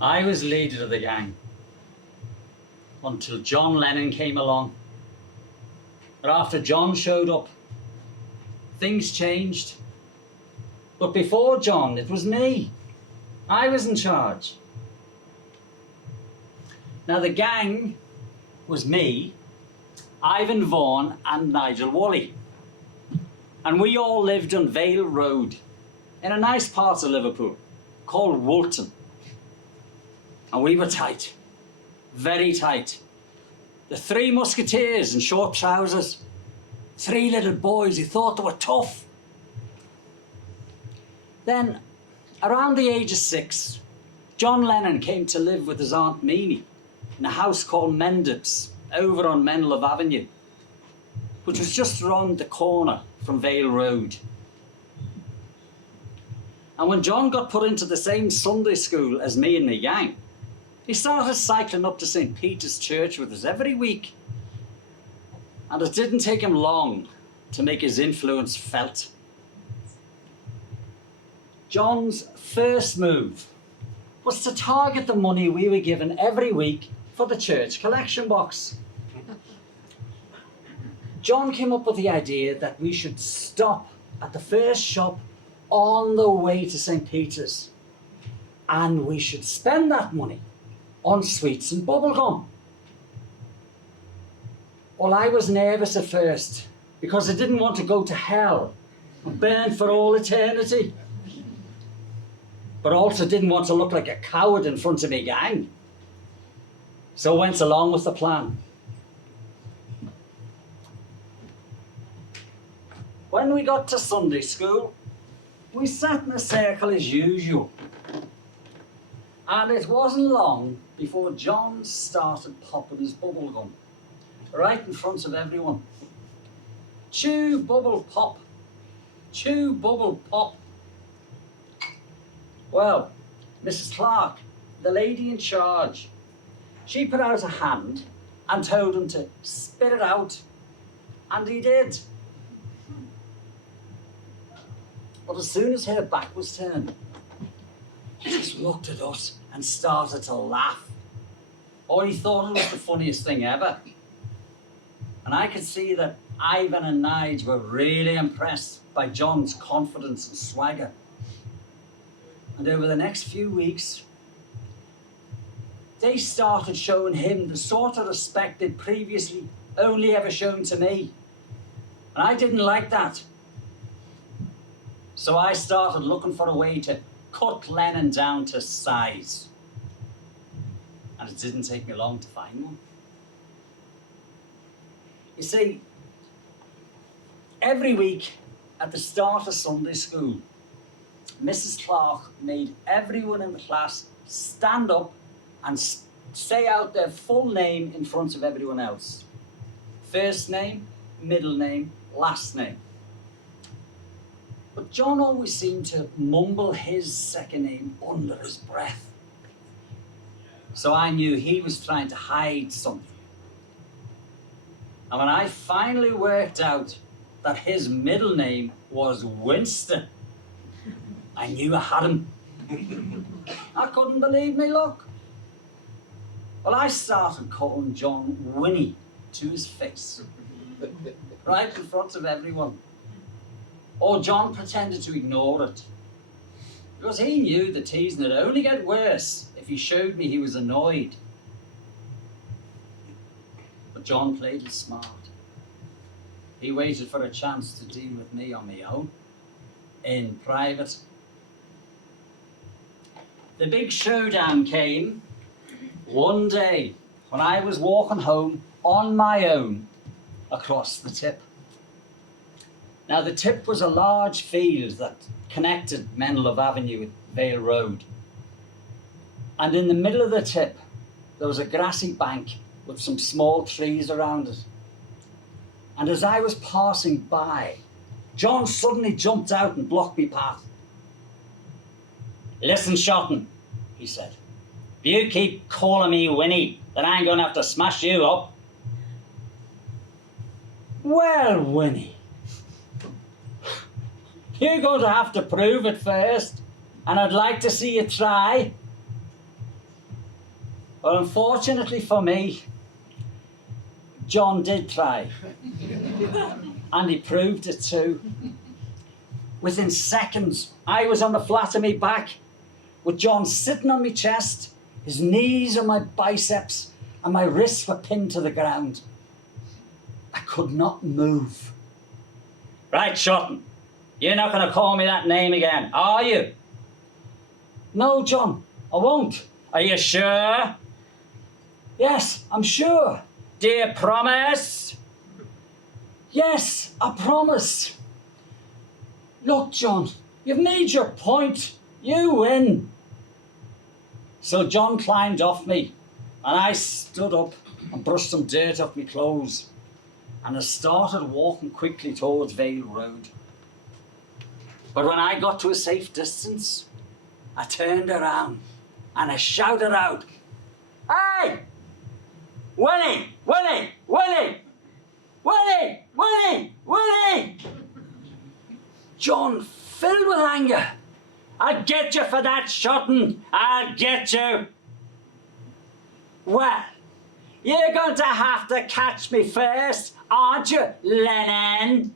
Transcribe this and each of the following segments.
I was leader of the gang until John Lennon came along. But after John showed up, things changed. But before John, it was me. I was in charge. Now the gang was me, Ivan Vaughan and Nigel Woolley. And we all lived on Vale Road in a nice part of Liverpool called Woolton. And we were tight, very tight. The three musketeers in short trousers, three little boys who thought they were tough. Then, around the age of 6, John Lennon came to live with his Aunt Meanie in a house called Mendip's over on Menlove Avenue, which was just round the corner from Vale Road. And when John got put into the same Sunday school as me and my gang, he started cycling up to St. Peter's Church with us every week. And it didn't take him long to make his influence felt. John's first move was to target the money we were given every week for the church collection box. John came up with the idea that we should stop at the first shop on the way to St. Peter's, and we should spend that money on sweets and bubblegum. Well, I was nervous at first because I didn't want to go to hell and burn for all eternity, but also didn't want to look like a coward in front of my gang. So I went along with the plan. When we got to Sunday school, we sat in a circle as usual. And it wasn't long before John started popping his bubblegum right in front of everyone. Chew, bubble, pop. Chew, bubble, pop. Well, Mrs. Clark, the lady in charge, she put out a hand and told him to spit it out, and he did. But as soon as her back was turned, he just looked at us and started to laugh. Oh, he thought it was the funniest thing ever. And I could see that Ivan and Nige were really impressed by John's confidence and swagger. And over the next few weeks, they started showing him the sort of respect they'd previously only ever shown to me. And I didn't like that. So I started looking for a way to cut Lennon down to size. And it didn't take me long to find one. You see, every week at the start of Sunday school, Mrs. Clark made everyone in the class stand up and say out their full name in front of everyone else. First name, middle name, last name. But John always seemed to mumble his second name under his breath. So I knew he was trying to hide something. And when I finally worked out that his middle name was Winston, I knew I had him. I couldn't believe me luck. Well, I started calling John Winnie to his face, right in front of everyone. Or John pretended to ignore it, because he knew the teasing would only get worse if he showed me he was annoyed. But John played it smart. He waited for a chance to deal with me on my own, in private. The big showdown came one day when I was walking home on my own across the tip. Now, the tip was a large field that connected Menlove Avenue with Vale Road. And in the middle of the tip, there was a grassy bank with some small trees around it. And as I was passing by, John suddenly jumped out and blocked me path. "Listen, Shotton," he said. "If you keep calling me Winnie, then I'm going to have to smash you up." "Well, Winnie, you're going to have to prove it first, and I'd like to see you try." Well, unfortunately for me, John did try. And he proved it too. Within seconds, I was on the flat of my back, with John sitting on my chest, his knees on my biceps, and my wrists were pinned to the ground. I could not move. Right, Shotton, you're not going to call me that name again, are you? No, John, I won't. Are you sure? Yes, I'm sure. Do you promise? Yes, I promise. Look, John, you've made your point. You win. So John climbed off me, and I stood up and brushed some dirt off my clothes, and I started walking quickly towards Vale Road. But when I got to a safe distance, I turned around and I shouted out, "Hey! Winnie! Winnie! Winnie! Winnie! Winnie! Winnie!" John, filled with anger, "I'll get you for that, Shotton! I'll get you!" "Well, you're going to have to catch me first, aren't you, Lennon?"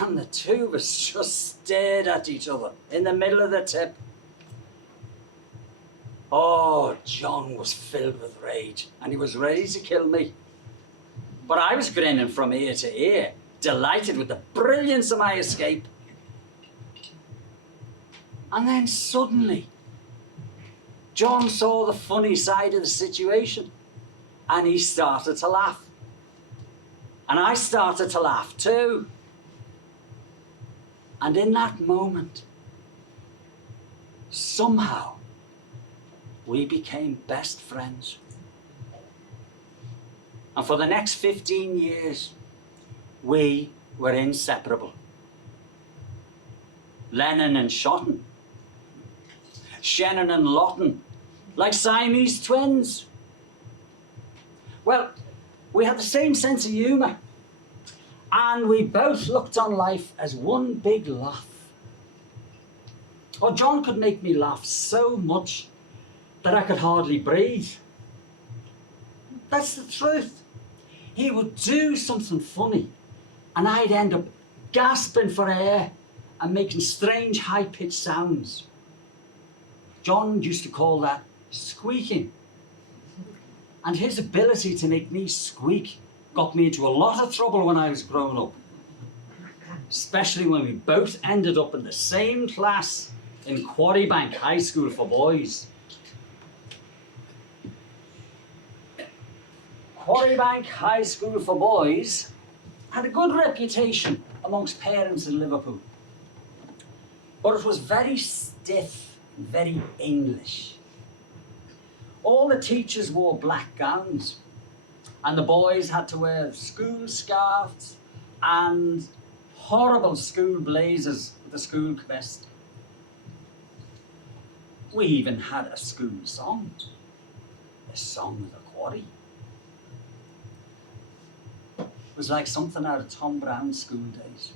And the two of us just stared at each other in the middle of the tip. Oh, John was filled with rage, and he was ready to kill me. But I was grinning from ear to ear, delighted with the brilliance of my escape. And then suddenly, John saw the funny side of the situation, and he started to laugh. And I started to laugh too. And in that moment, somehow, we became best friends. And for the next 15 years, we were inseparable. Lennon and Shotton, Shannon and Lawton, like Siamese twins. Well, we had the same sense of humour, and we both looked on life as one big laugh. Oh, John could make me laugh so much that I could hardly breathe. That's the truth. He would do something funny, and I'd end up gasping for air and making strange high-pitched sounds. John used to call that squeaking. And his ability to make me squeak got me into a lot of trouble when I was growing up. Especially when we both ended up in the same class in Quarrybank High School for Boys. Quarrybank High School for Boys had a good reputation amongst parents in Liverpool. But it was very stiff, very English. All the teachers wore black gowns, and the boys had to wear school scarves and horrible school blazers with a school crest. We even had a school song, a song of the quarry. It was like something out of Tom Brown's school days.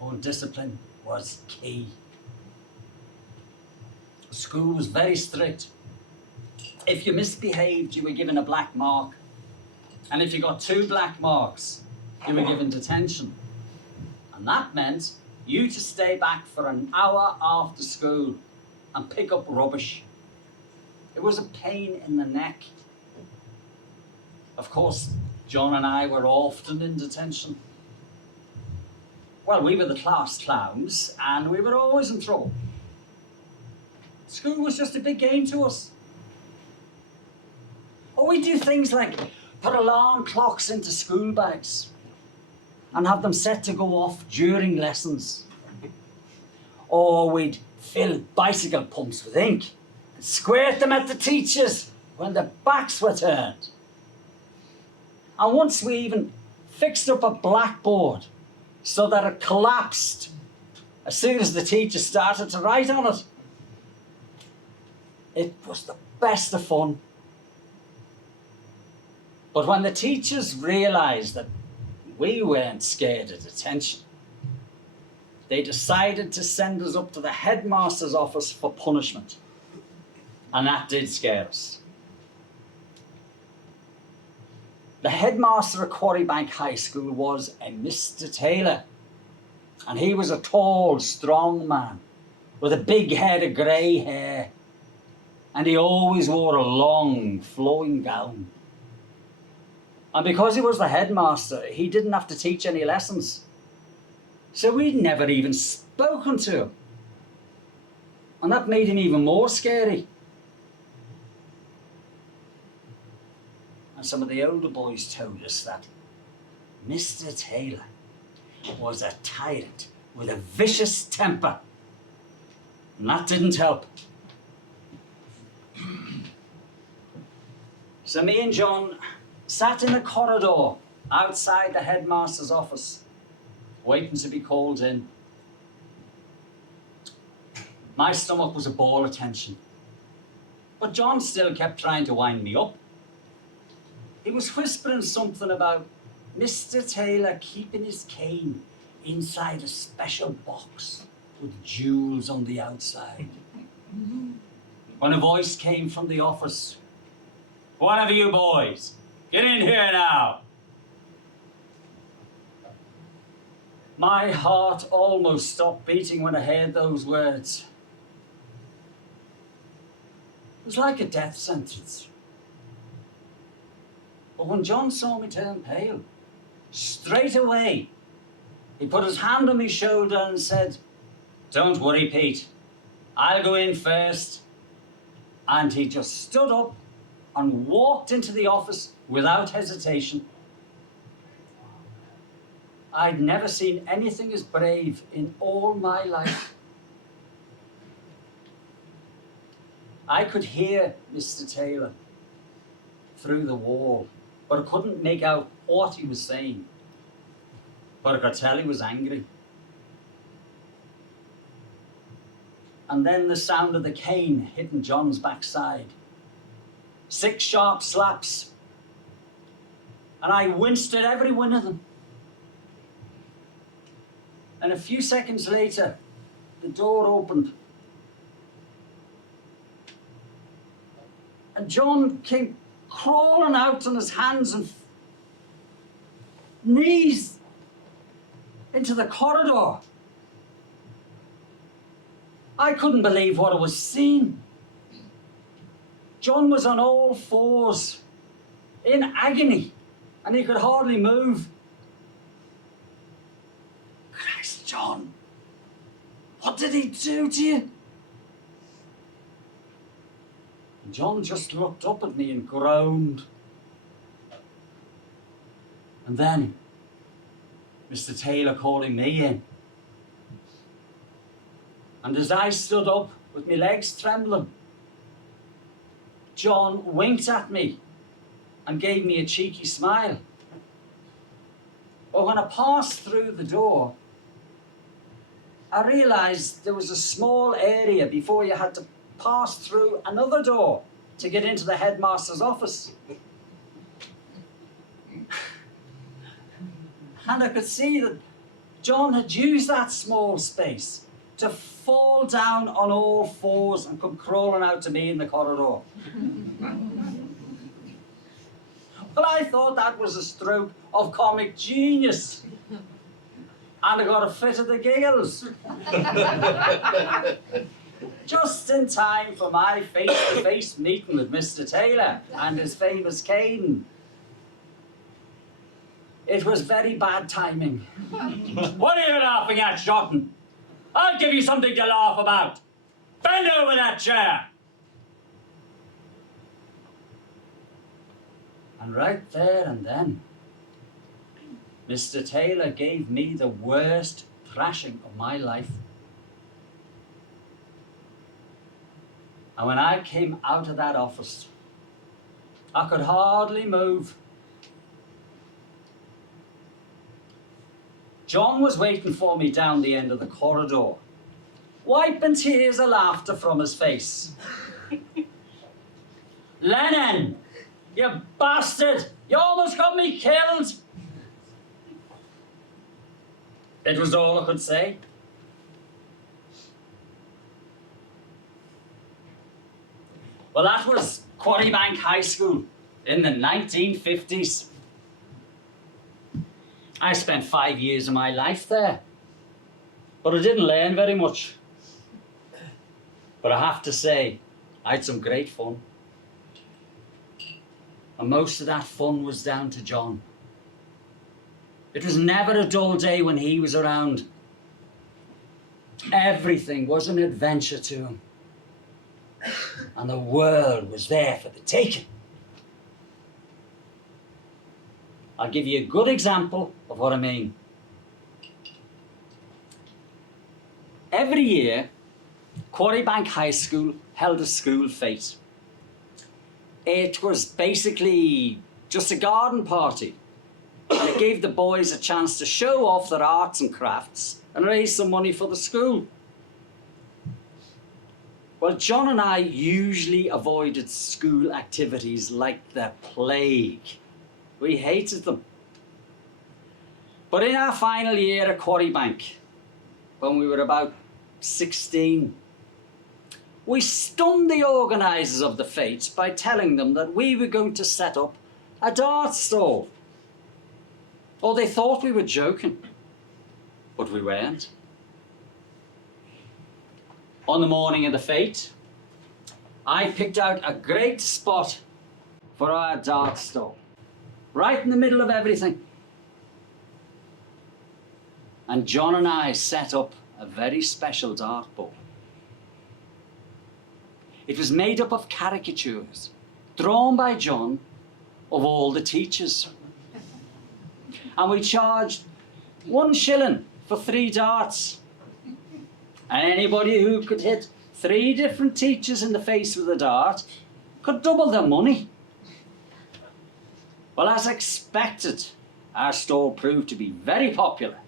Oh, discipline was key. The school was very strict. If you misbehaved, you were given a black mark. And if you got 2 black marks, you were given detention. And that meant you to stay back for an hour after school and pick up rubbish. It was a pain in the neck. Of course, John and I were often in detention. Well, we were the class clowns, and we were always in trouble. School was just a big game to us. Or we do things like put alarm clocks into school bags and have them set to go off during lessons. Or we'd fill bicycle pumps with ink and squirt them at the teachers when their backs were turned. And once we even fixed up a blackboard so that it collapsed as soon as the teacher started to write on it. It was the best of fun. But when the teachers realised that we weren't scared of detention, they decided to send us up to the headmaster's office for punishment. And that did scare us. The headmaster at Quarrybank High School was a Mr. Taylor. And he was a tall, strong man with a big head of grey hair. And he always wore a long, flowing gown. And because he was the headmaster, he didn't have to teach any lessons. So we'd never even spoken to him. And that made him even more scary. And some of the older boys told us that Mr. Taylor was a tyrant with a vicious temper. And that didn't help. So me and John sat in a corridor outside the headmaster's office, waiting to be called in. My stomach was a ball of tension, but John still kept trying to wind me up. He was whispering something about Mr. Taylor keeping his cane inside a special box with jewels on the outside. When a voice came from the office, "One of you boys, get in here now." My heart almost stopped beating when I heard those words. It was like a death sentence. But when John saw me turn pale, straight away, he put his hand on my shoulder and said, "Don't worry, Pete, I'll go in first." And he just stood up and walked into the office without hesitation. I'd never seen anything as brave in all my life. I could hear Mr. Taylor through the wall, but I couldn't make out what he was saying. But I could tell he was angry. And then the sound of the cane hitting John's backside. 6 sharp slaps. And I winced at every one of them. And a few seconds later, the door opened. And John came crawling out on his hands and knees into the corridor. I couldn't believe what I was seeing. John was on all fours, in agony, and he could hardly move. "Christ, John, what did he do to you?" And John just looked up at me and groaned. And then Mr. Taylor calling me in. And as I stood up with my legs trembling, John winked at me and gave me a cheeky smile. But when I passed through the door, I realised there was a small area before you had to pass through another door to get into the headmaster's office. And I could see that John had used that small space to fall down on all fours and come crawling out to me in the corridor. But I thought that was a stroke of comic genius. And I got a fit of the giggles. Just in time for my face-to-face meeting with Mr. Taylor and his famous cane. It was very bad timing. "What are you laughing at, Shotton? I'll give you something to laugh about. Bend over that chair." And right there and then, Mr. Taylor gave me the worst thrashing of my life. And when I came out of that office, I could hardly move. John was waiting for me down the end of the corridor, wiping tears of laughter from his face. "Lennon, you bastard! You almost got me killed!" It was all I could say. Well, that was Quarrybank High School in the 1950s. I spent 5 years of my life there, but I didn't learn very much. But I have to say, I had some great fun. And most of that fun was down to John. It was never a dull day when he was around. Everything was an adventure to him. And the world was there for the taking. I'll give you a good example of what I mean. Every year, Quarrybank High School held a school fete. It was basically just a garden party. And it gave the boys a chance to show off their arts and crafts and raise some money for the school. Well, John and I usually avoided school activities like the plague. We hated them. But in our final year at Quarrybank, when we were about 16, we stunned the organisers of the fete by telling them that we were going to set up a dart stall. Oh, they thought we were joking, but we weren't. On the morning of the fete, I picked out a great spot for our dart stall, right in the middle of everything. And John and I set up a very special dartboard. It was made up of caricatures drawn by John of all the teachers. And we charged 1 shilling for 3 darts. And anybody who could hit 3 different teachers in the face with a dart could double their money. Well, as expected, our stall proved to be very popular.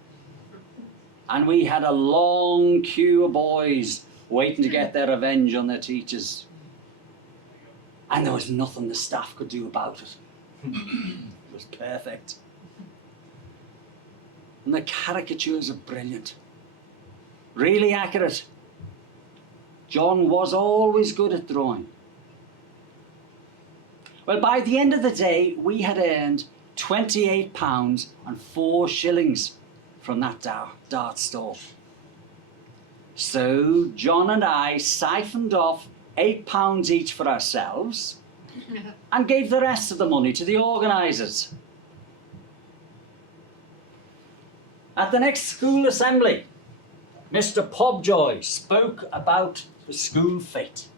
And we had a long queue of boys waiting to get their revenge on their teachers. And there was nothing the staff could do about it. It was perfect. And the caricatures are brilliant. Really accurate. John was always good at drawing. Well, by the end of the day, we had earned £28 and 4 shillings from that dart stall. So John and I siphoned off £8 each for ourselves and gave the rest of the money to the organisers. At the next school assembly, Mr. Pobjoy spoke about the school fete.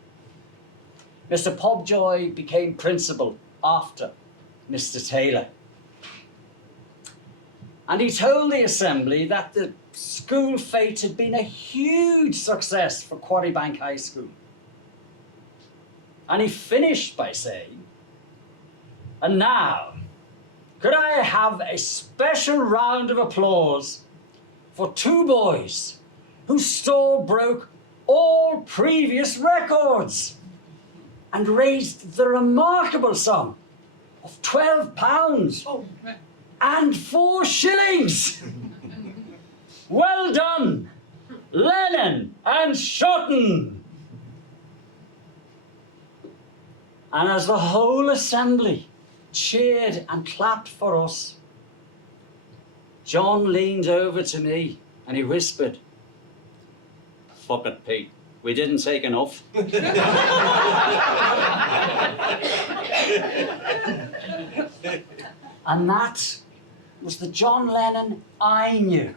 Mr. Pobjoy became principal after Mr. Taylor. And he told the assembly that the school fete had been a huge success for Quarrybank High School. And he finished by saying, "And now, could I have a special round of applause for 2 boys whose stall broke all previous records and raised the remarkable sum of £12 and 4 shillings. Well done, Lennon and Shotton." And as the whole assembly cheered and clapped for us, John leaned over to me and he whispered, "Fuck it, Pete, we didn't take enough." And that was the John Lennon I knew.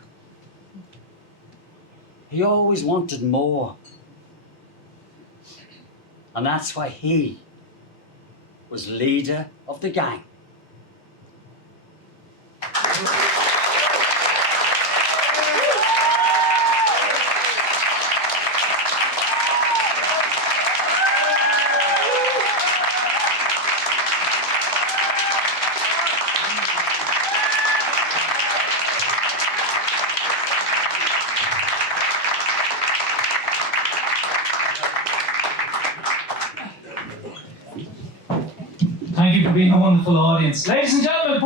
He always wanted more. And that's why he was leader of the gang. Thank you for being a wonderful audience. Ladies and gentlemen,